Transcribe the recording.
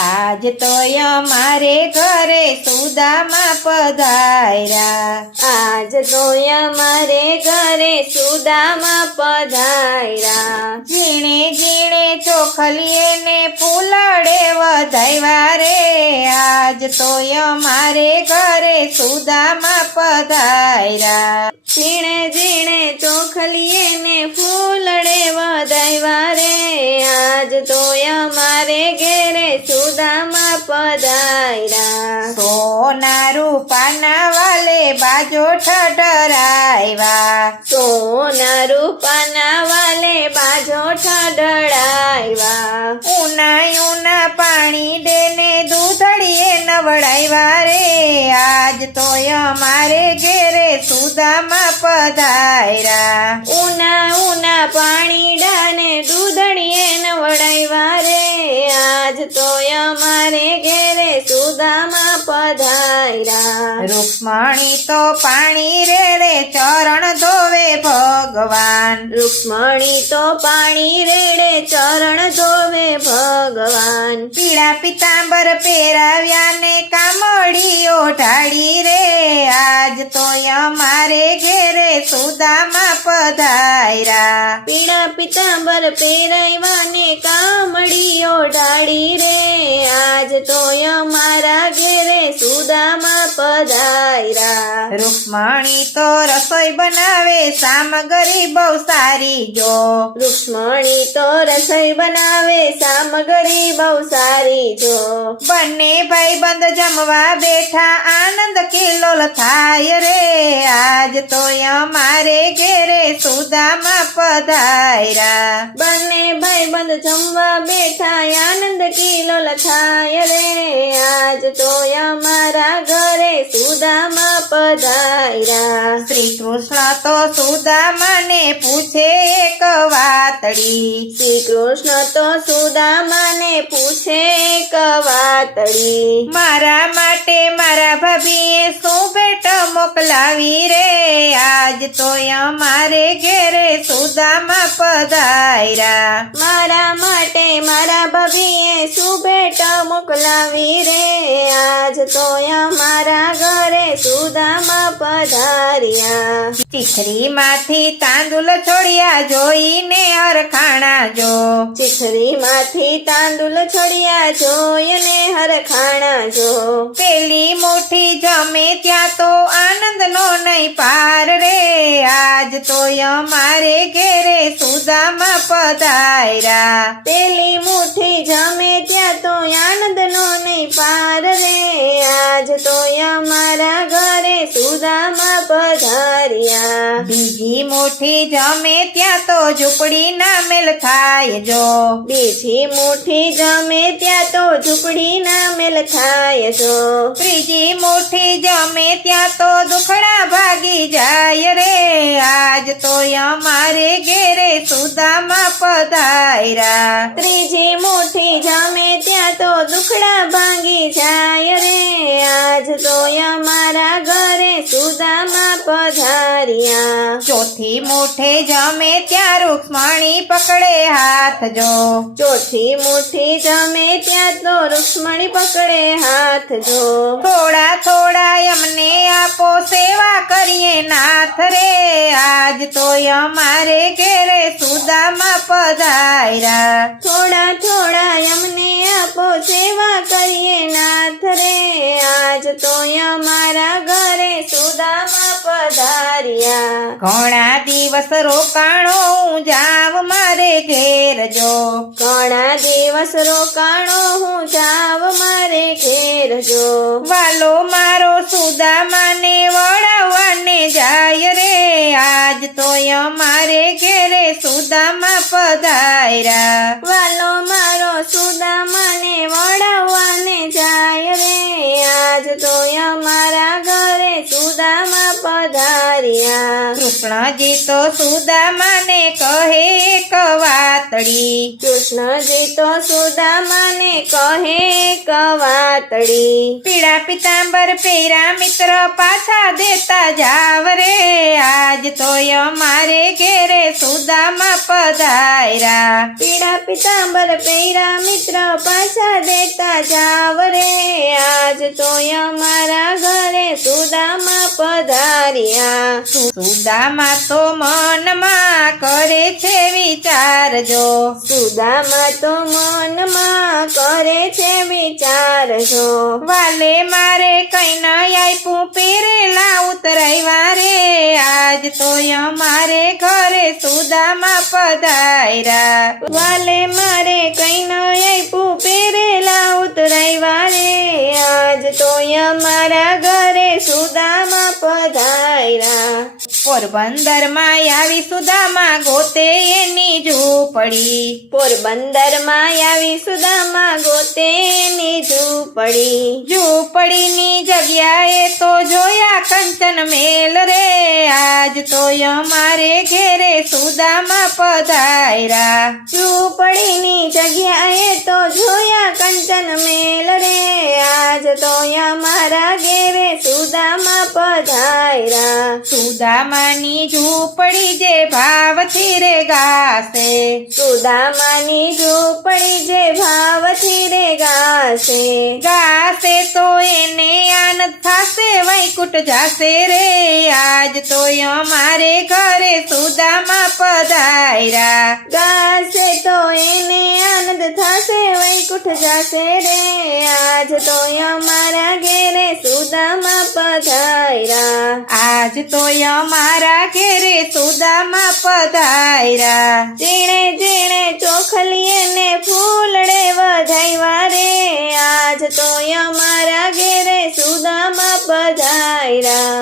આજ તો અમારે ઘરે સુદામા પધાર્યા, આજ તો અમારે ઘરે સુદામા પધાર્યા, ઝીણે ઝીણે ચોખલીએ ને ફૂલડે વધાવ્યા રે, આજ તો અમારે ઘરે સુદામા પધાર્યા, ઝીણે ઝીણે ચોખલીએ ને ફૂલડે વધાવ્યા રે, આજ તો અમારે ઘેરે સુદામા પધાર્યા, સોના રૂપાના વાલે બાજો ઠઠરાવ્યા, સોના રૂપાના વાલે બાજો ઠઠડાવ્યા, ઉના ઉના પાણી ડેને દૂધડીએ નવડાવ્યા રે, આજ તો અમારે ઘેરે સુદામા પધાર્યા, ઉના ઉના પાણીડા ને દૂધડીએ નવડાવ્યા રે, આજ તો અમારે ઘેરે સુદામા પધાર્યા, રૂક્ષ્મણી તો પાણી રેડે ચરણ ધોવે ભગવાન, રૂક્ષ્મણી તો પાણી રેડે ચરણ ધોવે ભગવાન, પીળા પિતાંબર પહેરાવ્યા ને કામળીઓ ઢાળી રે, આજ તો અમારે ઘેરે સુદામા પધાર્યા, પીળા પિતાંબર પહેરાવ્યા ને કામળીઓ ઢાળી રે, આજ તો અમારા ઘેરે સુદામા પધાર્યા, રૂક્ષ્મણી તો રસોઈ બનાવે સામગ્રી બહુ સારી જો, રૂક્ષ્મણી તો રસોઈ બનાવે સામગ્રી બહુ સારી જો, બંને ભાઈબંધ જમવા બેઠા આનંદ કિલ્લોલ થાય રે, આજ તો અમારે ઘેરે સુદામા પધાર્યા, બંને ભાઈબંધ જમવા બેઠા આનંદ કિલોલ થાય રે, આજ તો અમારા ઘરે સુદામા પધાર્યા, શ્રી કૃષ્ણ તો સુદામાને પૂછે એક વાતડી, શ્રી કૃષ્ણ તો સુદામાને પૂછે એક વાતડી, મારા માટે મારા ભાભીએ શું ભેટ મોકલાવી રે, આજ તો અમારે ઘેરે સુદામા પધાર્યા, મારા માટે મારા ભાભીએ શું ભેટ મોકલાવી રે, આજ તો અમારા ઘરે સુદામા પધાર્યા, ચીખરીમાંથી તાંદુલ છોડ્યા જોઈને હરખાણા જો, ચીખરીમાંથી તાંદુલ છોડ્યા જોઈને હરખાણા જો, પેલી મુઠ્ઠી જમે ત્યાં તો આનંદનો નહીં પાર રે, આજ તો અમારે ઘેરે સુદામા પધાર્યા, પેલી મુઠ્ઠી જમે ત્યાં તો આનંદનો નહીં પાર રે, આજ તો અમારા ઘરે સુદામા પધાર્યા, બીજી મુઠ્ઠી જમે ત્યાં તો ઝૂંપડીના મેલ થાય જો, બીજી મુઠ્ઠી જમે ત્યાં તો ઝૂંપડીના મેલ થાય જો, ત્રીજી મુઠ્ઠી જમે ત્યાં તો દુખડા ભાગી જાય રે, આજ તો અમારે ઘેરે સુદામા પધાર્યા, ત્રીજી મુઠ્ઠી જમે ત્યાં તો દુખડા ભાંગી જાય રે, આજ તો અમારા ઘરે સુદામા પધાર્યા, ચોથી મુઠ્ઠે જમે ત્યાં રૂક્ષ્મણી પકડે હાથ જો, ચોથી મુઠ્ઠી જમે ત્યાં તો રૂક્ષ્મણી પકડે હાથ જો, થોડા થોડા અમને આપો સેવા કરીએ નાથ રે, આજ તો અમારે ઘેરે સુદામા પધાર્યા, થોડા થોડા અમને આપો સેવા કરીએ નાથ રે, આજ તો અમારા ઘરે સુદામા પધાર્યા, ઘણા દિવસ રોકાણો હું જાવ મારે ઘેર જો, ઘણા દિવસ રોકાણો હું જાવ મારે ઘેર જો, વાલો મારો સુદામાને વળાવવાને જાય રે, આજ તો અમારે ઘેરે સુદામા પધાર્યા, વાલો મારો સુદામાને વળાવવાને જાય રે, આજ તો અમારા ઘરે સુદામા પધાર્યા, કૃષ્ણ કૃષ્ણજી તો સુદામાને કહે એક વાતડી કૃષ્ણજી તો સુદામાને કહે એક વાતડી પીળા પિતાંબર પહેરા મિત્ર પાછા દેતા જાવ રે આજ તો અમારે ઘેરે સુદામા પધાર્યા પીળા પિતાંબર પહેરા મિત્ર પાછા દેતા જાવ રે આજ તો અમારા ઘરે સુદામા પધાર્યા સુદામા તો મનમાં કરે છે વિચારજો સુદામા તો મનમાં કરે છે વિચારજો વાલે મારે કઈ ન આપ્યું પહેરેલા ઉતરાવ્યા રે આજ તો અમારે ઘરે સુદામા પધાર્યા વાલે મારે કઈ ન આપ્યું પહેરેલા ઉતરાવ્યા રે આજ તો અમારા ઘરે સુદામા પધાર્યા પોરબંદરમાં આવી સુદામા ગોતે એની ઝૂંપડી પોરબંદરમાં આવી સુદામા ગોતે એની ઝૂંપડીની જગ્યાએ તો જોયા કંચન મેલ રે આજ તો અમારે ઘેરે સુદામા પધાર્યા ઝૂંપડીની જગ્યાએ તો જોયા કંચન મેલ રે આજ તો અમારા ઘેરે સુદામા પધાર્યા સુદામાની ઝૂંપડી જે ભાવથી રે ગાશે સુદામાની ઝૂંપડી જે ભાવથી રે ગાશે ગાશે તો એને આનંદ થાશે વૈકુંઠ જાશે રે આજ તો અમારે ઘરે સુદામા પધાર્યા ગાશે તો એને આનંદ થશે વૈકુંઠ જાશે રે આજ તો અમારા ઘેરે સુદામા પધાર્યા આજ તો અમારા ઘેરે સુદામા પધાર્યા જીણે જીણે ચોખલીએ ને ફૂલડે વધાવ્યા રે આજ તો અમારા ઘેરે સુદામા પધાર્યા